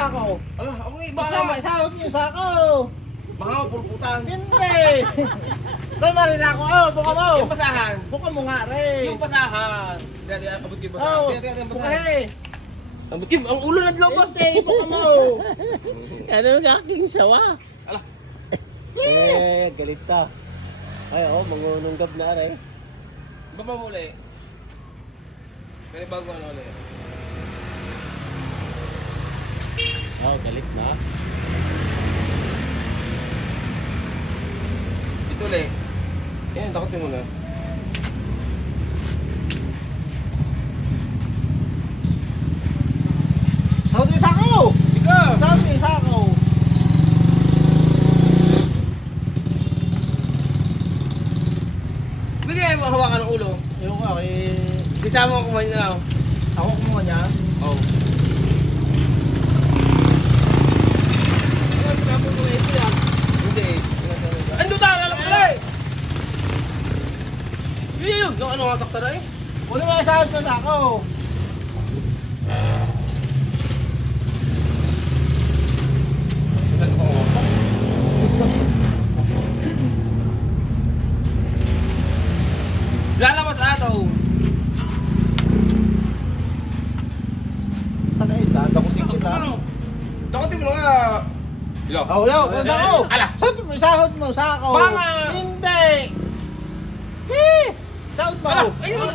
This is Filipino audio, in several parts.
sako. Ala, ako nga iba Baka ka. may sahod mo yung sako. Baka mapulputan. Hindi. Doon marin ako. Oh, buka mo. Yung basahan. Buka mo nga rin. Yung basahan. Tiyati, abot yung basahan. Oh, Tiyati, yung buka basahan. rin. Abot yung, ang ulo na lobos. Hindi, buka mo. Ano ang aking sawa? Ala. Galit ta. Ay, mangununggab na rin. Baba mo uli. Pero bago ano uli. Galit na. Ito uli. Yan, takotin mo na. Sahod mo yung sako. Ikaw! Sahod mo yung sako. Bigay mo hawakan ng ulo. Yung ako eh. Sisama ko kumain na lang. Ako kumuha niya. Oh. Hindi. Ando tayo, alam ko lang eh! Yun! Yung ano nga sakta na eh? Uli mo yung sahod mo yung sako. Saan ko kumawak? Lalabas ato! Tagay, dadakutin kita. Dakotin mo nga! Hello? Oh, yo, kung sako. Ala. Sahod mo yung sahod mo, sako. Banga. Hindi. Eh, sahod mo. Ala! Ayun mo!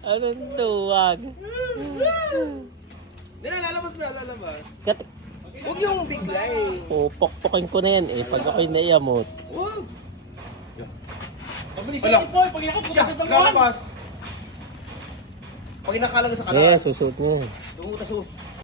Anong tuwag? Hindi na, lalabas na, lalabas. Kat Huwag yung bigla eh. pupokpokin ko na yan pag ako'y naiyamot. Huwag! Pabilis Wala. si Boy, pag nakapagod Siya, sa dalawan. lalabas! Pag inakalaga sa kanan, Susuot niya. suot na suot.